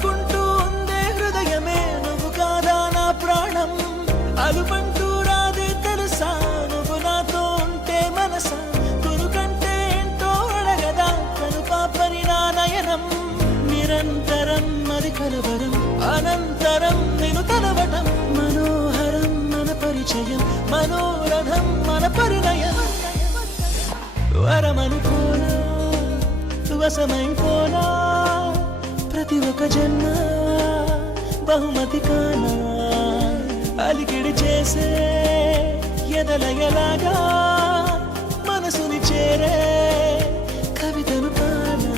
అనుకుంటూ ఉందే హృదయమే నువ్వు కాదా నా ప్రాణం. అలుపంటూ రాదే తెలుసా నువ్వు నాతో ఉంటే మనసా. కురుకంటే ఏంటో అడగదా కను పాపని నా నయనం. నిరంతరం మరి కలవరం అనంతరం నేను తలవటం. మనోహరం మన పరిచయం మనోరథం మన పరిణయం. వరమనుకోనా వశమైపోనా ప్రతి ఒక్క జన్మ బహుమతి కానా. అలికిడి చేసే ఎదలయలాగా మనసుని చేరే కవితను కానా.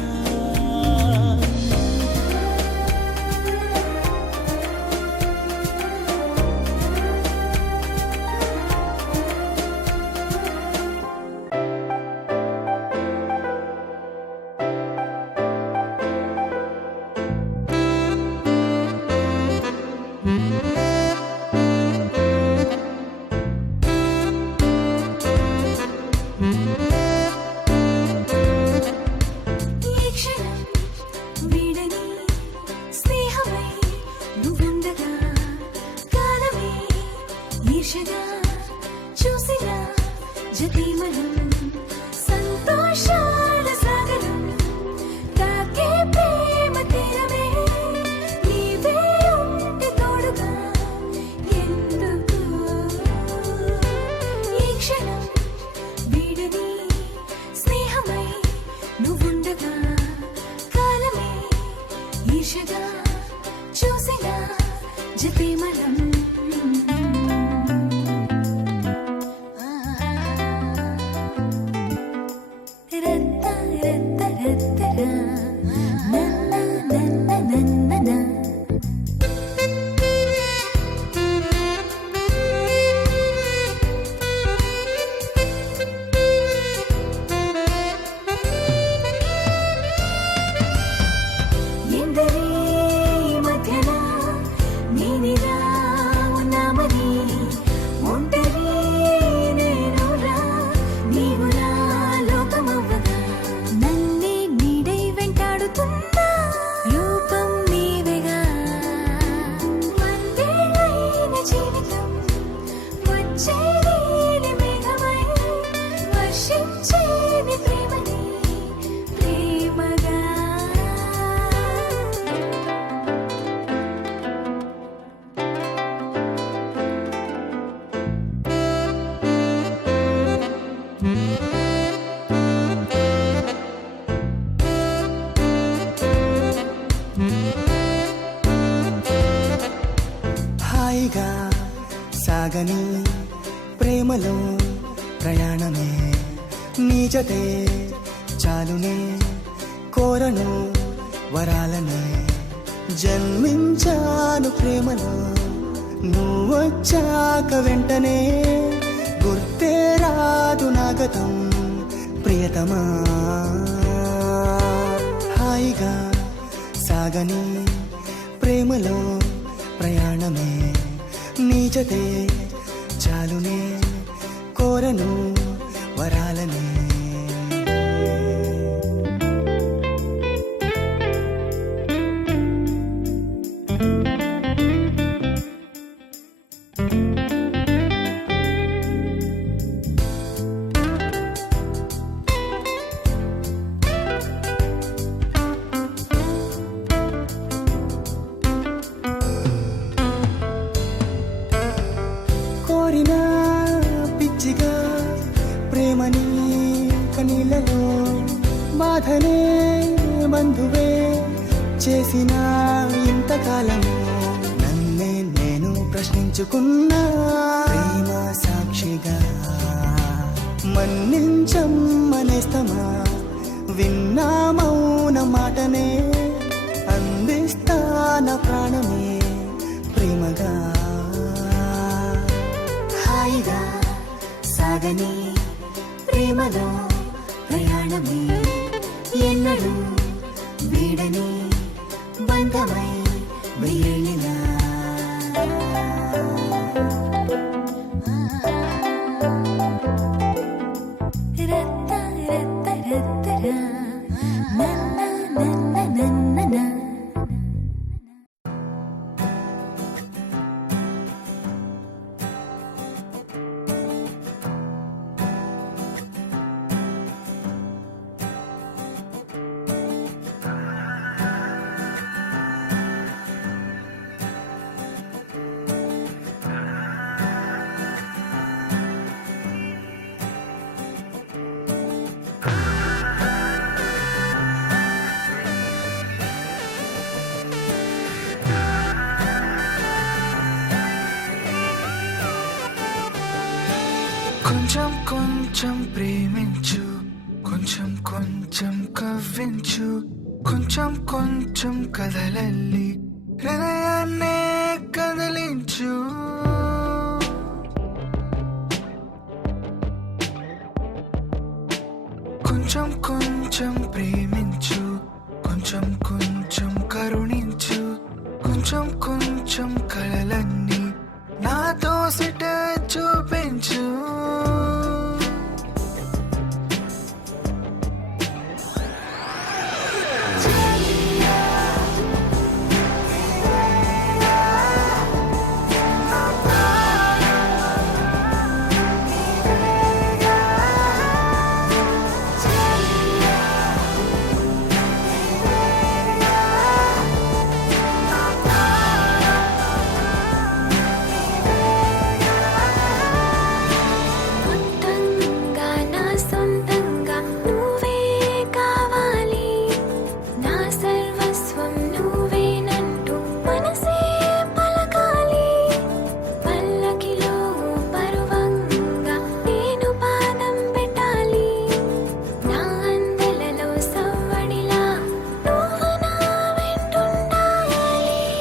చూసినా జతిమనం సంతోషాల సాగరం తాకే ప్రేమ తీరమే నీవే ఉంటే తోడుగా ఎందుకు ఈ క్షణం వీడని స్నేహమై నువ్వుండగా కాలమే ఈర్షగా చూసినా జతిమనం. హాయిగా సాగని ప్రేమలో ప్రయాణమే నీ జతే చాలునే కోరను వరాలనే. జన్మించాను ప్రేమలో నువ్వొచ్చాక వెంటనే గుర్తే రాదు నా గతం ప్రియతమా. హాయిగా సాగని ప్రేమలో ప్రయాణమే నీ జతే చాలునే కోరను వరాలనే. కోరిన పిచ్చిగా ప్రేమని కనీళ్ళలో బాధనే బంధువే చేసిన ఇంతకాలము. నన్నే నేను ప్రశ్నించుకున్నా ప్రేమ సాక్షిగా మన్నించమ్మనేస్తమా. విన్నా మౌన మాటనే అందిస్తాన ప్రాణమే ప్రేమగా. హాయిగా సాగని ప్రేమలో ప్రయాణమే ఎన్నడూ వీడని బంధమై వెయ్యేళ్ళినా. కొంచెం కొంచెం ప్రేమించు, కొంచెం కొంచెం కవ్వించు, కొంచెం కొంచెం కదలల్లి హృదయాన్నే కదిలించు. కొంచెం కొంచెం ప్రేమించు, కొంచెం కొంచెం కరుణించు, కొంచెం కొంచెం కలలన్నీ నాతో సిట చూపించు. మొత్తంగా నా సొంతంగా నువ్వే కావాలి, నా సర్వస్వం నువ్వేనంటూ మనసే పలకాలి. పల్లకిలో పరువంగా నేను పాదం పెట్టాలి, నా అందెలలో సవ్వడిలా నువ్వు నా వెంటుండాలి.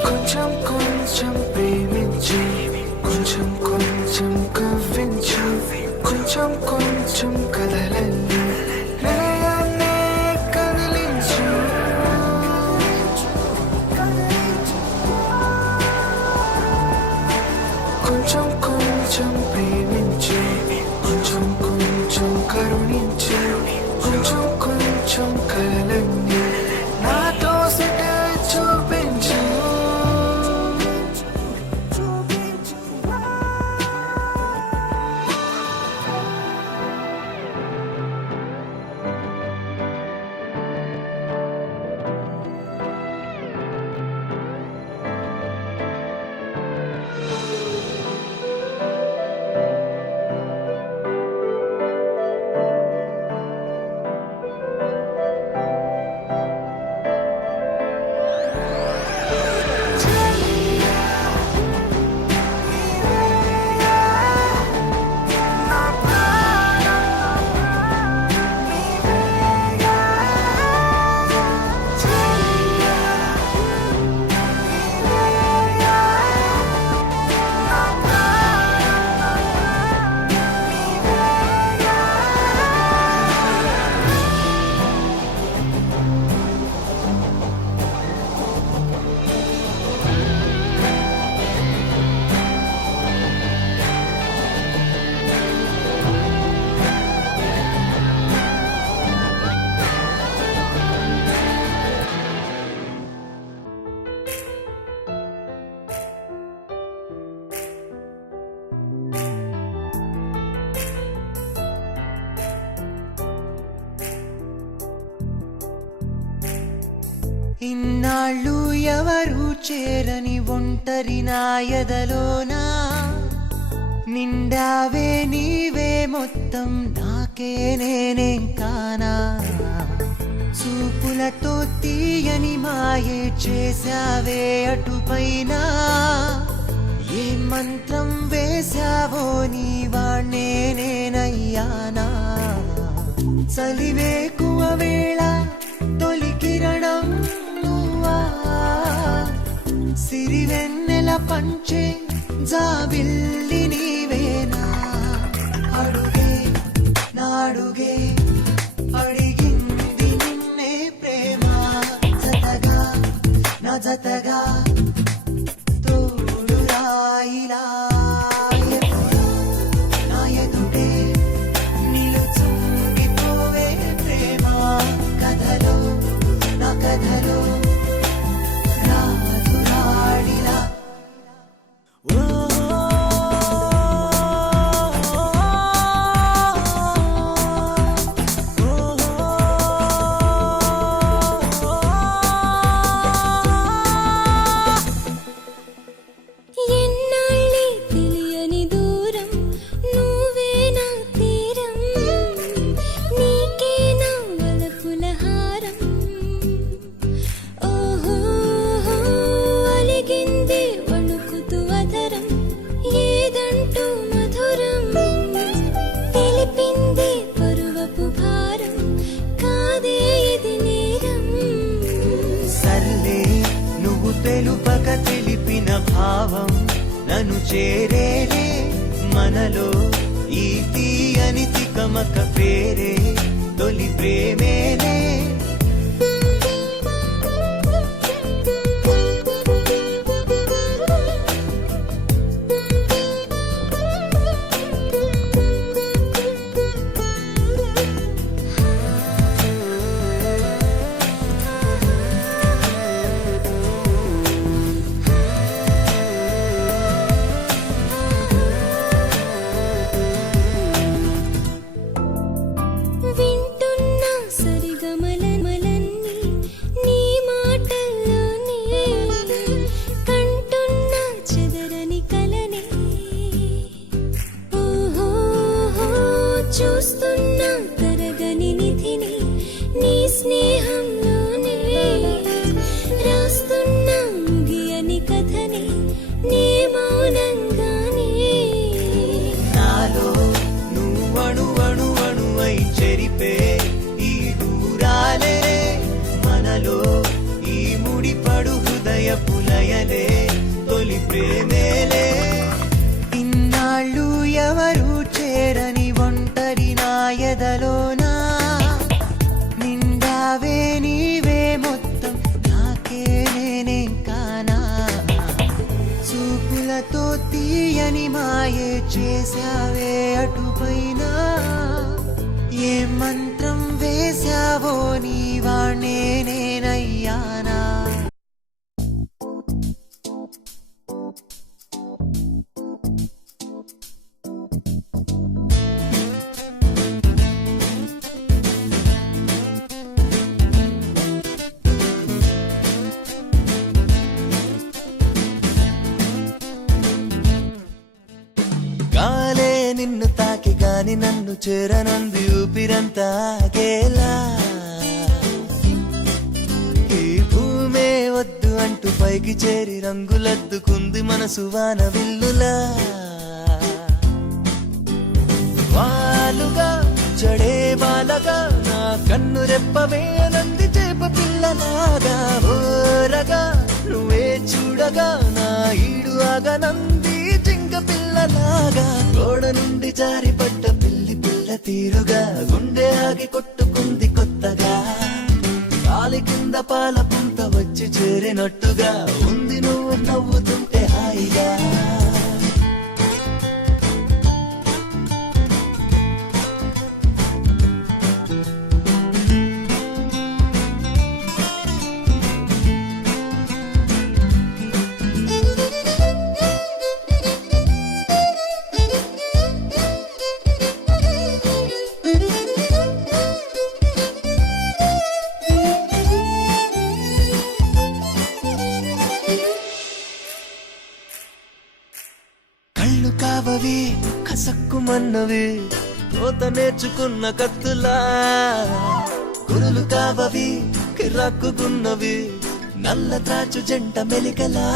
కొంచెం కొంచెం ప్రేమించు, కొంచెం కొంచెం కవ్వించు, కొంచెం కొంచెం కదలల్లి హృదయాన్నే కదిలించు. కొంచెం కొంచెం ప్రేమించు, కొంచెం కొంచెం కరుణించు, కొంచెం కొంచెం కలలన్నీ నాతో సిట చూపించు. ఇన్నాళ్ళు ఎవరు చేరని ఒంటరి నా ఎదలోనా నిండావే నీవే మొత్తం నాకే నేనేం కానా. చూపులతో తీయని మాయే చేశావే అటుపైన, ఏ మంత్రం వేశావో నీ వాణ్ణే నేనయ్యానా. చలివేకువ వేళ తొలి కిరణం నువ్వా, సిరివెన్నెల పంచే జాబిల్లి నీవేనా. అడుగే నాడుగే అడిగింది నిన్నే ప్రేమ, జతగా నా జతగా తోడు రాయిలా ఎప్పుడు నా ఎదుటే నిలుచుండిపోవే ప్రేమ. కథలో నా కథలో రాదు రాడిలా. భావం నన్ను చేరేలే మనలో ఈ తీయని తికమక పేరే తొలి ప్రేమేలే వింటున్నా సరిగమలన్నీ నీ మాటల్లోనే కంటున్నా చెదరని కలనే ఓహో చూస్తున్నా తరగని నిధిని నీ స్నేహంలోనే రాస్తున్నా ముగియని కథని నీ మౌనంగానే నాలో నువ్వణు అణు అణువై చెరిపే ఈ దూరాలే మనలో ఈ ముడిపడు హృదయ పులయలే తొలి ప్రేమేలే ఇన్నాళ్ళు ఎవరు చేరని ఒంటరి నా ఎదలోనా నిండావే నీవే మొత్తం నాకే నేనే కానా చూపులతో తీయని మాయే చేశావే అటుపైన ఏ మంత్రం వేశావో నీవాణ్ణే నేనయ్యానా గాలే నిన్ను తాకి గాని నన్ను చేరనంది ఊపిరంతా ఆగేలా ఈ భూమే వద్దు అంటూ పైకి చేరి రంగులద్దుకుంది మనసు వాన విల్లులా వాలుగా జడే వాలగా నా కన్ను రెప్పవేయనంది చేప పిల్లలాగా ఓరగా నువ్వే చూడగా నా ఈడు ఆగనంది జింక పిల్లలాగా గోడ నుండి జారి పడ్డ పిల్లి పిల్ల తీరుగా గుండె ఆగి కొట్టుకుంది కొత్తగా కాలి కింద పాల పుంత వచ్చి చేరినట్టుగా ఉంది నువ్వు నవ్వుతుంటే హాయిగా కళ్ళు కావవి కసక్కుమన్నవి కోత నేర్చుకున్న కత్తులా గురులు కావవి కిరాక్కున్నవి నల్ల త్రాచు జంట మెలికలా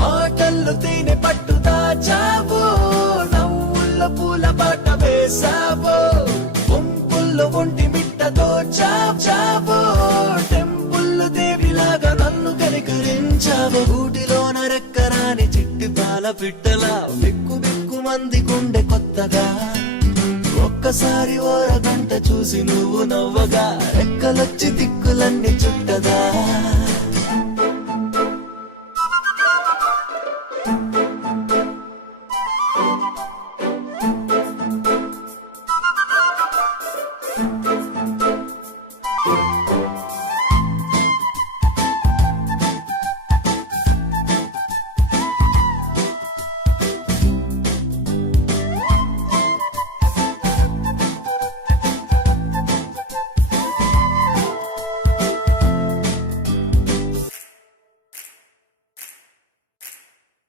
మాటల్లో తేనె పట్టు దాచావో నవ్వుల్లో పూల బాట వేసావో గుంపుల్లో ఒంటి మిట్ట దోచావో టెంపుల్లో దేవిలాగా నన్ను కనికరించావు ఊటిలోన రెక్కరాని చిట్టి పాల పిట్టలా బిక్కు బిక్కు మంది గుండె కొత్తగా ఒక్కసారి ఓరగంట చూసి నువ్వు నవ్వగా రెక్కలొచ్చి దిక్కులన్నీ చుట్టదా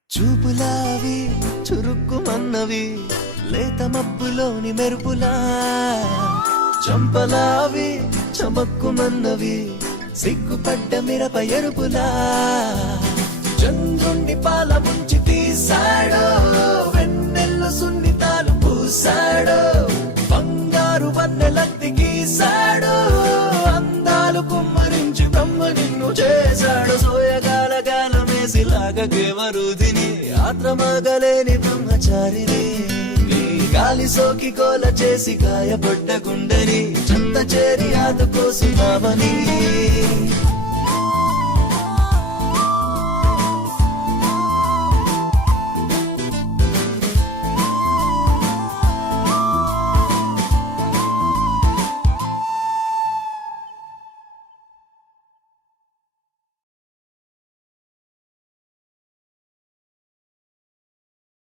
చూపులావి చురుక్కుమన్నవి లేత మబ్బులోని మెరుపులా చంపలావి చమక్కుమన్నవి సిగ్గుపడ్డ మిరప ఎరుపులా చంద్రుణ్ణి పాల ముంచి తీసాడో వెన్నెల్లు సున్నితాలు పూసాడో బంగారు వన్నెలత్తి గీసాడో అందాలు కుమ్మరించి బ్రహ్మ నిన్ను చేశాడు సోయగాల గాలమేసిలాగా కేవలం కామరూధిని ఆత్రమాగలేని బ్రహ్మచారిని నీ గాలి సోకి కోల చేసి గాయపడ్డ గుండెని చెంత చేరి ఆదుకోసున్నావని